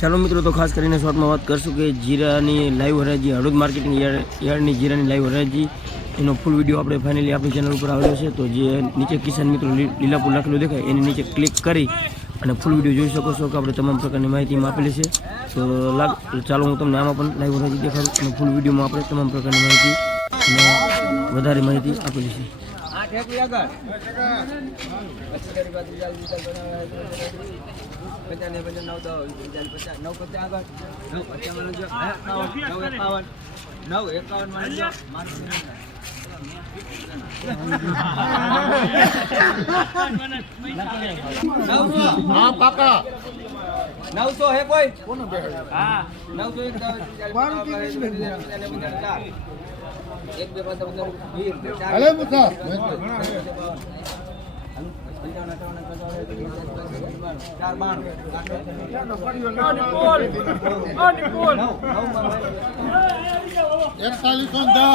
ચાલો મિત્રો, તો ખાસ કરીને શોર્ટમાં વાત કરશું કે જીરાની લાઈવ હરાજી, હળવદ માર્કેટિંગ યાર્ડની જીરાની લાઈવ હરાજી, એનો ફૂલ વિડીયો આપણે ફાઇનલી આપણી ચેનલ ઉપર આવેલો છે. તો જે નીચે કિસાન મિત્રો લીલાપુર લખેલું દેખાય એની નીચે ક્લિક કરી અને ફૂલ વિડીયો જોઈ શકો છો કે આપણે તમામ પ્રકારની માહિતી આપેલી છે. તો ચાલો હું તમને આમાં પણ લાઈવ હરાજી દેખાડું અને ફૂલ વિડીયોમાં આપણે તમામ પ્રકારની માહિતી અને વધારે માહિતી આપેલી છે. हाँ पाका 900 है कोई? हाँ 900 एक બે પાછા બધા વીર अरे मुसा ચાર બાણું एक साली कौन था